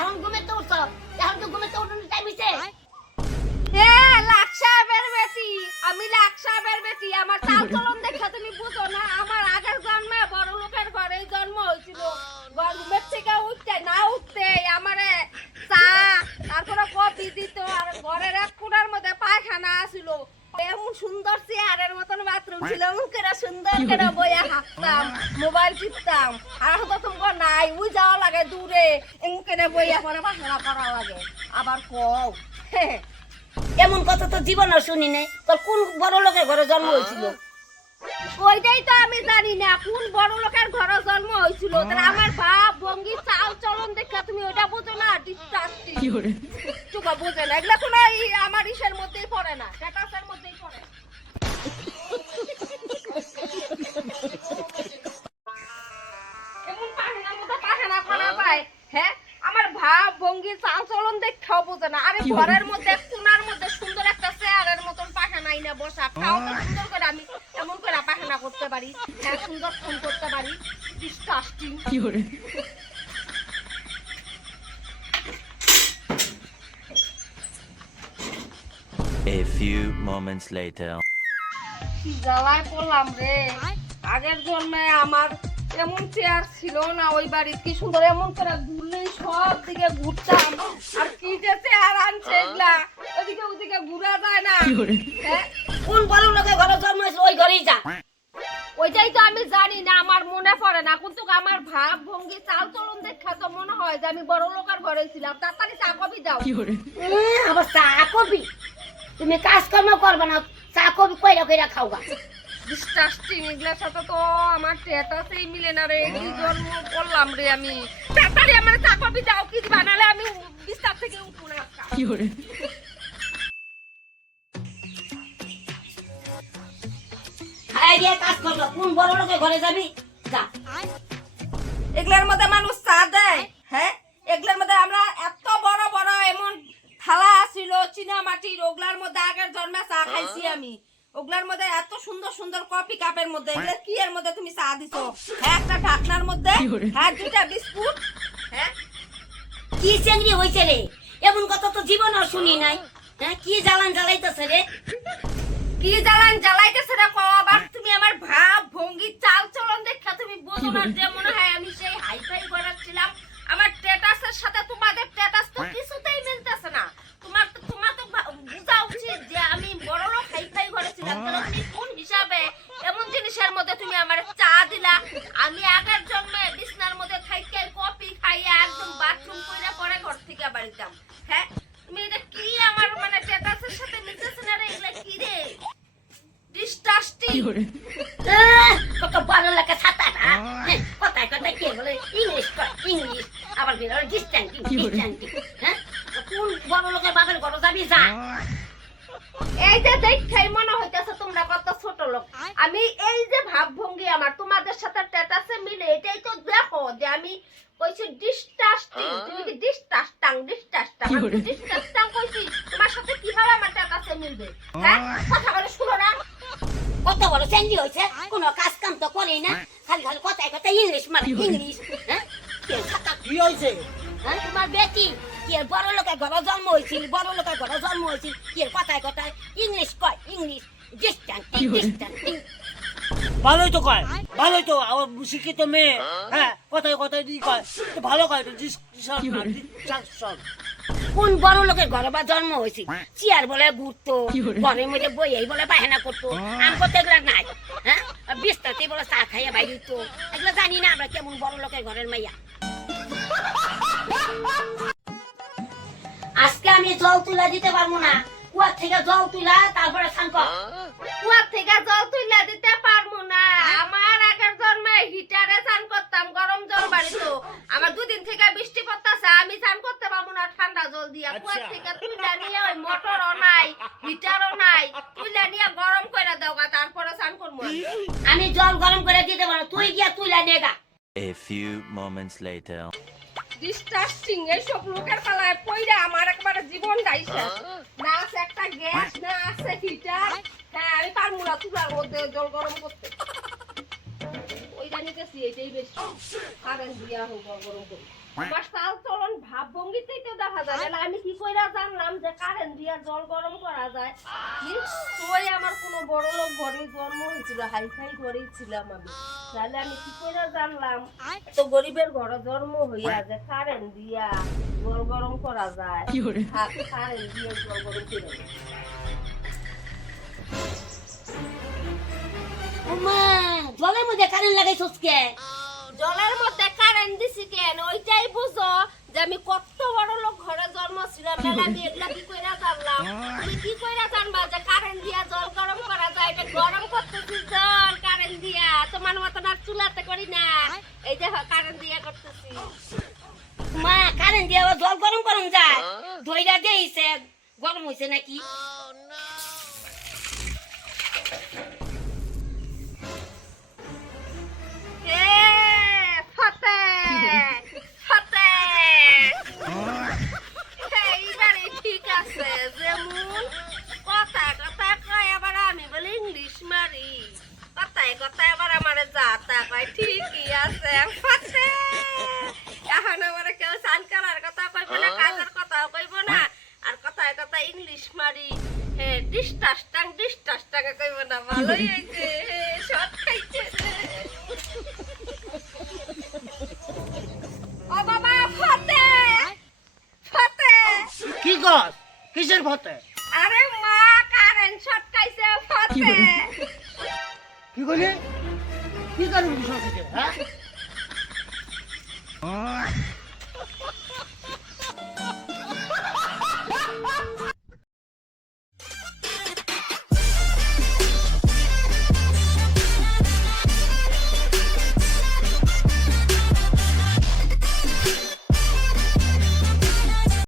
এখন ঘুমে তো উঠছ, এখন তো ঘুমে তো উঠানোর টাইম হইছে। এ লাখ সাহেবের বেটি, আমি লাখ সাহেবের বেটি। আমার চাল চলন দেখে তুমি বুঝো না? আমার আগের জন্মে বড় লোকের ঘরেই জন্ম হয়েছিল। ঘুমের থেকে উঠতে না উঠতে আমারে চা, তারপরে কফি দিত, আর ঘরের এক কোণার মধ্যে পায়খানা ছিল। এমন সুন্দর চেয়ারের মতন বাথরুম ছিল, এমন করে সুন্দর করে বইয়া হাঁটতাম, মোবাইল টিপতাম। আর তো তোমার নাই, ওই যাওয়া লাগে দূরে, এমন করে বইয়া পরে পায়খানা করা লাগে। আবার কও এমন কথা তো জীবনও শুনি নাই। তোর কোন বড় লোকের ঘরে জন্ম হয়েছিল? ওইটাই তো আমি জানি না কোন বড় লোকের ঘরে জন্ম হয়েছিল। তাহলে আমার ভাব ভঙ্গি চাল চলন দেখে তুমি ওইটা বুঝো না? ডিসকাস্টিং চুকা বুঝে না, এগুলা কোনো আমার ইসের মধ্যেই পড়ে না, স্ট্যাটাসের মধ্যেই পড়ে। এমন পাখানার মধ্যে পাখানা করা যায়? হ্যাঁ, আমার ভাব ভঙ্গি চাল চলন দেখেও বোঝে না। আরে ঘরের মধ্যে কোনার মধ্যে সুন্দর একটা চেয়ারের মতন পাখানাই না বসা, খাও তো সুন্দর করে আমি এমন করে পাখানা করতে পারি, হ্যাঁ সুন্দর ফোন করতে পারি। Disgusting. A few moments later. কি জ্বালায় পড়লাম রে। আগের জন্মে আমার এমন চেয়ার ছিল না ওই বাড়িতে, কি সুন্দর এমন করে ঘুরলেই সব দিকে ঘুরতাম। আর কি যে চেয়ার আনছে এগুলা, ওদিকে ওদিকে ঘুরা যায় না। হ্যাঁ, কোন বড় লোকের ঘরে জন্ম হয়েছিল ওই ঘরেই যা। ওইটাই তো আমি জানি না, আমার মনে পড়ে না। কিন্তু আমার ভাব ভঙ্গি চাল চলন দেখা তো মনে হয় যে আমি বড় লোকের ঘরে ছিলাম। তাড়াতাড়ি চা কবি দাও। আবার চা কবি? তুমি কাজকর্ম করবে না, চা কবি কইরা কইরা খাওগা। ডিসকাস্টিং। এগুলার সাথে তো আমার স্ট্যাটাসই মিলে না রে। কি জন্ম করলাম রে আমি। তাড়াতাড়ি আমার চা কবি দাও, কি দিবা, নাহলে আমি বিস্তার থেকে উঠবো না। খাই দিয়ে কাজ করবে। কোন বড় লোকের ঘরে যাবি যা। এগুলার মধ্যে মানুষ চা দেয়? হ্যাঁ, এগুলার মধ্যে আমরা এত বড় বড় এমন থালা ছিল চীনা মাটির, ওগুলার মধ্যে আগের জন্মে চা খাইছি আমি। ওগুলার মধ্যে এত সুন্দর সুন্দর কফি কাপের মধ্যে, এগুলা কি এর মধ্যে তুমি চা দিছো? হ্যাঁ, একটা ঢাকনার মধ্যে, হ্যাঁ দুইটা বিস্কুট। হ্যাঁ, কি চেংড়ি হয়েছে রে? এমন কথা তো জীবনও শুনি নাই। হ্যাঁ, কি জ্বালান জ্বালাইতেছে রে? কি জ্বালান জ্বালাইতেছে রে কও আবার? তুমি আমার ভাব ভঙ্গি চাল চলন দেখা তুমি বোঝো না যে মনে হয় আমি সেই হাইফাই করাচ্ছিলাম। আমার স্ট্যাটাসের সাথে তোমাদের স্ট্যাটাস তো কিছুতেই মিলতেছে না। তোমার তো বোঝা উচিত যে আমি বড় লোক হাইফাই করেছিলাম। তাহলে তুমি কোন হিসাবে এমন জিনিসের মধ্যে তুমি আমার চা দিলা? আমি আগের জন্মে বিছনার মধ্যে থাইকে কফি খাইয়া একদম বাথরুম কইরা পরে ঘর থেকে বাড়িতাম। হ্যাঁ, তুমি এটা কি আমার মানে স্ট্যাটাসের সাথে মিলতেছে না রে? এগুলা কি রে? ডিসকাস্টিং। কত বড় লোকের ছাতাটা। কথায় কথায় কে বলে ইংলিশ কর, ইংলিশ আবার বেরোয় ডিস্ট্যান্টিং ডিস্ট্যান্টিং। হ্যাঁ, কোন বড় লোকের বাপের ঘরে যাবি যা। এই যে দেখেই মনে হইতেছে তোমরা কত ছোট লোক। আমি এই যে ভাবভঙ্গি আমার তোমাদের সাথে স্ট্যাটাসে মিলে, এটাই তো দেখো যে আমি কইছি ডিসকাস্টিং। তুমি কি ডিসকাস্টাং ডিসকাস্টাং ডিসকাস্টাং কইছি? তোমার সাথে কিভাবে আমার স্ট্যাটাসে মিলবে? হ্যাঁ, কথা বলে শুনো না? কত বড় চেঞ্জি হয়েছে, কোনো কাজ কাম তো করেই না, খালি খালি কথায় কথায় ইংলিশ মানে ইংলিশ। হ্যাঁ, কি হয়েছে? হ্যাঁ, তোমার বেটি কি এর বড় লোকের ঘরে জন্ম হয়েছিল, বড় লোকের ঘরে জন্ম হয়েছিল, কি এর কথায় কথায় ইংলিশ কয়, ইংলিশ ডিস্ট্যান্টিং ডিস্ট্যান্টিং। ভালোই তো কয়, ভালোই তো শিক্ষিত মেয়ে। হ্যাঁ, কথায় কথায় কয় তো ভালো কয় তো। কোন বড় লোকের ঘরে বা জন্ম হয়েছিল? চেয়ার বলে ঘুরতো, ঘরের মধ্যে বইয়াই বলে পায়খানা করতো। আমি করতে এগুলা নাই। হ্যাঁ, বিস্তাতে বলে চা খাইয়া বাইরে দিত। এগুলো জানি না আমরা কেমন বড় লোকের ঘরের মাইয়া। আজকে আমি জল তুলা দিতে পারবো না। কুয়ার থেকে জল তুলা তারপরে স্নান কর। কুয়ার থেকে জল তুইলা দিতে পারবো না। আমার আগের জন্মে হিটারে স্নান করতাম, গরম জল বাড়িতো। আমার দুদিন থেকে বৃষ্টি পড়তাছে, আমি স্নান করতে পারবো না ঠান্ডা জল দিয়া। কুয়ার থেকে তুইলা নিয়ে ওই মোটরও নাই হিটারও নাই, তুইলা নিয়ে গরম করে দাও, তারপরে স্নান করবো। আমি জল গরম করে দিতে পারবো, তুই গিয়া তুইলা নিয়ে গা। A few moments later. Disgusting. এইসব লোকের পালায় পইরা আমার একবারে জীবন দাইছে। না আছে একটা গ্যাস, না আছে হিটার। হ্যাঁ, আমি পারবো না চুলার মধ্যে জল গরম করতে। ওইটা নিতে গেছি এটাই বেশি কারেন্ট দিয়া হোক গরম করি আমার চাল চলন ভাব ভঙ্গিতেই তো দেখা যায় না আমি কি কইরা জানলাম যে কারেন্ট দিয়া জল গরম করা যায় তুই আমার কোনো বড় লোক ঘরে জন্ম হয়েছিল হাইফাই ঘরেই ছিলাম আমি তাহলে আমি কি কইরা জানলাম তো গরিবের ঘরে জন্ম হইয়া যে কারেন্ট দিয়া জল গরম করা যায় কারেন্ট দিয়া জল গরম করে ওমা জলের মধ্যে কারেন্ট লাগাইছস কে জলের মধ্যে কারেন্ট দিছি কেন ওইটাই বুঝো যে আমি কত বড় লোক ঘরে জন্ম ছিলাম না আমি এগুলা কি কইরা জানলাম তুমি কি কইরা জানবা যে কারেন্ট দিয়া জল গরম করা যায় এটা গরম করতেছি জল কারেন্ট দিয়া তোমার মতন আর চুলাতে করি না এই যে কারেন্ট দিয়া করতেছি মা কারেন্ট দিয়ে আবার জল গরম করুন যায় ধইরা দিয়েছে গরম হইছে নাকি এ ফতে ফতে এইবারে ঠিক আছে যেমন কথা কথা কয় আবার আমি বলি ইংলিশ মারি কথায় কথায় আবার আমারে যাতা কয় ঠিকই আছে ফতে এখন আমার কেউ স্নান করার কথা কইব না কাজের কথাও কইব না আর কথায় কথায় ইংলিশ মারি হ্যাঁ ডিস্টাস্টাং কইব না ভালোই হয়েছে সব খাইছে ও বাবা ফতে ফতে কি কর কিসের ফতে আরে মা কারেন্ট শর্ট খাইছে ফতে কি করলি কি করবি সব হ্যাঁ